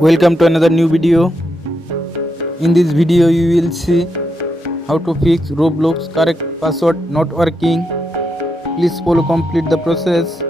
Welcome to another new video. In this video you will see how to fix Roblox correct password not working. Please follow complete the process.